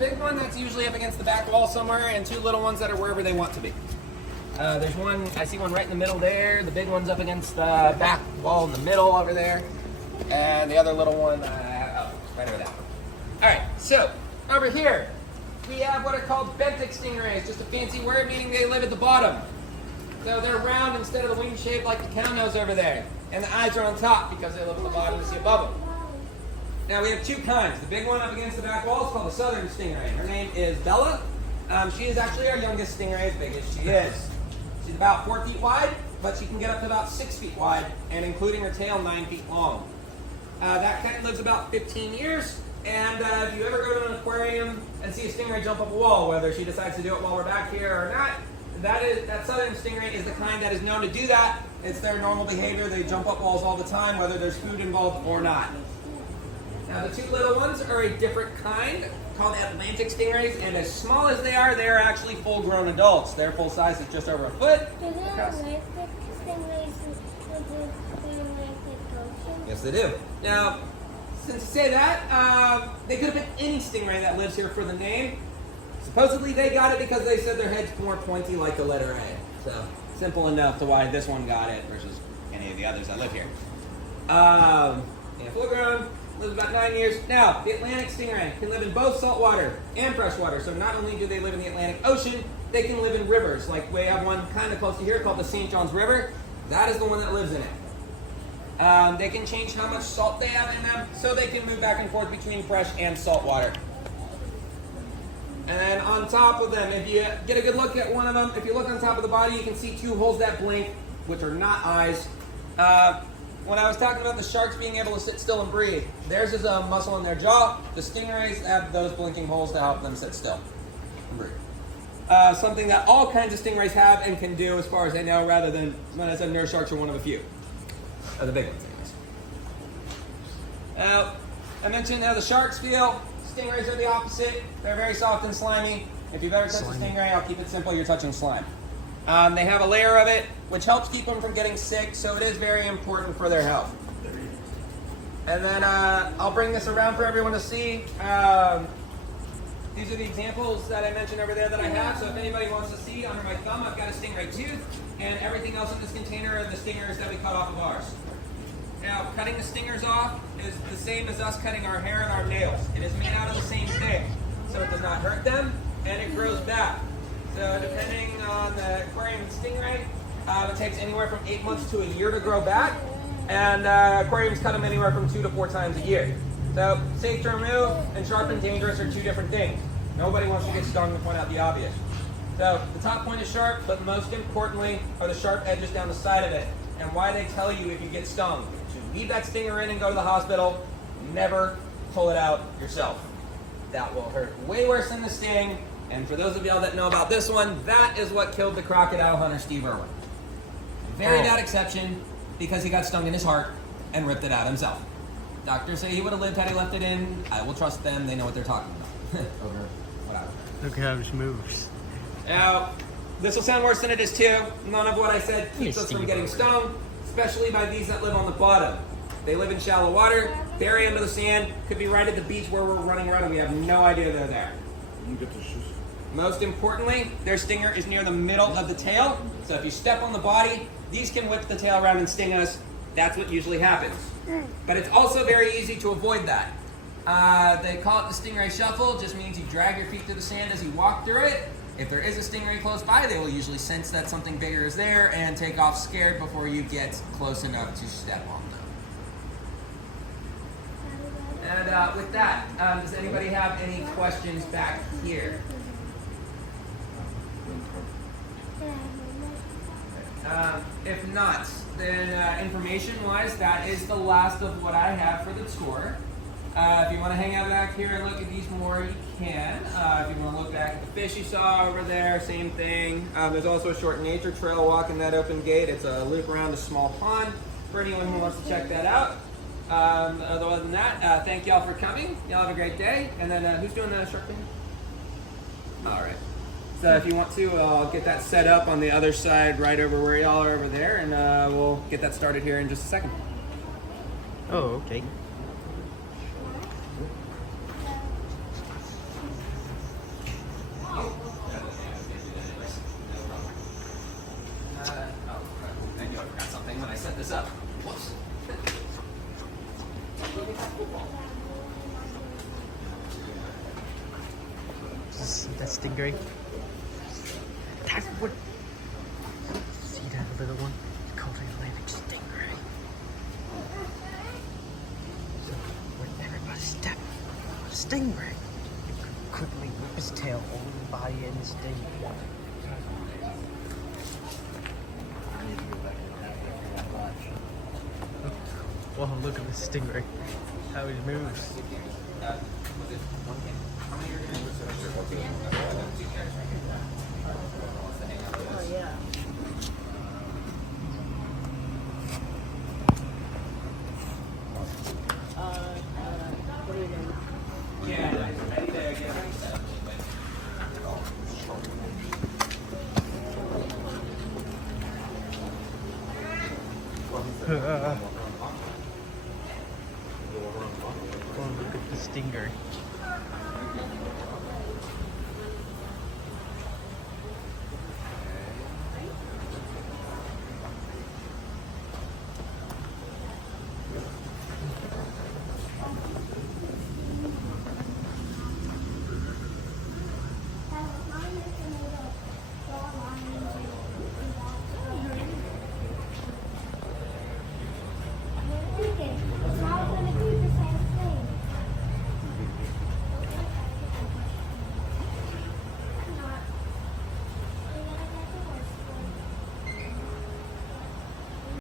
big one that's usually up against the back wall somewhere, and two little ones that are wherever they want to be. There's one, I see one right in the middle there. The big one's up against the back wall in the middle over there. And the other little one, right over there. All right, so over here, we have what are called benthic stingrays, just a fancy word meaning they live at the bottom. So they're round instead of the wing shape like the cow nose over there. And the eyes are on top because they live at the bottom to see above them. Now we have two kinds. The big one up against the back wall is called the southern stingray. Her name is Bella. She is actually our youngest stingray, as big as she is. She's about 4 feet wide, but she can get up to about 6 feet wide, and including her tail, 9 feet long. That kind lives about 15 years, and if you ever go to an aquarium and see a stingray jump up a wall, whether she decides to do it while we're back here or not, that southern stingray is the kind that is known to do that. It's their normal behavior. They jump up walls all the time, whether there's food involved or not. Now the two little ones are a different kind called Atlantic stingrays, and as small as they are actually full-grown adults. Their full size is just over a foot. Yes, they do. Now, since you say that, they could have been any stingray that lives here for the name. Supposedly they got it because they said their head's more pointy like the letter A. So, simple enough to why this one got it versus any of the others that live here. Full grown, lives about 9 years. Now, the Atlantic stingray can live in both saltwater and freshwater. So not only do they live in the Atlantic Ocean, they can live in rivers. Like we have one kind of close to here called the St. Johns River. That is the one that lives in it. They can change how much salt they have in them, so they can move back and forth between fresh and salt water. And then on top of them, if you get a good look at one of them, if you look on top of the body, you can see two holes that blink, which are not eyes. When I was talking about the sharks being able to sit still and breathe, theirs is a muscle in their jaw. The stingrays have those blinking holes to help them sit still and breathe. Something that all kinds of stingrays have and can do, as far as I know, rather than when I said nurse sharks are one of a few. The big ones, anyways. Now, I mentioned how the sharks feel. Stingrays are the opposite. They're very soft and slimy. If you've ever touched a stingray, I'll keep it simple, you're touching slime. They have a layer of it, which helps keep them from getting sick, so it is very important for their health. And then I'll bring this around for everyone to see. These are the examples that I mentioned over there that I have, so if anybody wants to see, under my thumb I've got a stingray tooth, and everything else in this container are the stingers that we cut off of ours. Now, cutting the stingers off is the same as us cutting our hair and our nails. It is made out of the same thing, so it does not hurt them, and it grows back. So depending on the aquarium stingray, it takes anywhere from 8 months to a year to grow back, and aquariums cut them anywhere from 2 to 4 times a year. So safe to remove and sharp and dangerous are two different things. Nobody wants to get stung, to point out the obvious. So the top point is sharp, but most importantly are the sharp edges down the side of it. And why they tell you if you get stung to leave that stinger in and go to the hospital, never pull it out yourself. That will hurt way worse than the sting. And for those of y'all that know about this one, that is what killed the crocodile hunter Steve Irwin. Very bad exception, because he got stung in his heart and ripped it out himself. Doctors say he would have lived had he left it in. I will trust them, they know what they're talking about. Over what I was. Look how she moves. Now, this will sound worse than it is too. None of what I said keeps us from getting stung, especially by these that live on the bottom. They live in shallow water, bury under the sand, could be right at the beach where we're running around and we have no idea they're there. Most importantly, their stinger is near the middle of the tail, so if you step on the body, these can whip the tail around and sting us. That's what usually happens. But it's also very easy to avoid that. They call it the stingray shuffle, just means you drag your feet through the sand as you walk through it. If there is a stingray close by, they will usually sense that something bigger is there and take off scared before you get close enough to step on them. And with that, does anybody have any questions back here? If not, then information-wise, that is the last of what I have for the tour. If you want to hang out back here and look at these more, you can. If you want to look back at the fish you saw over there, same thing. There's also a short nature trail walking that open gate. It's a loop around a small pond for anyone who wants to check that out. Other than that, thank y'all for coming. Y'all have a great day. And then who's doing the shark thing? All right. So if you want to, I'll get that set up on the other side right over where y'all are over there, and we'll get that started here in just a second. Oh, okay. that stingray? That's what. See that little one? It's called an Atlantic stingray. So when everybody stepped on a stingray, it could quickly whip his tail over the body and sting. Whoa, look at the stingray. How he moves. Oh, yeah. What are you doing? Oh, look at the stinger.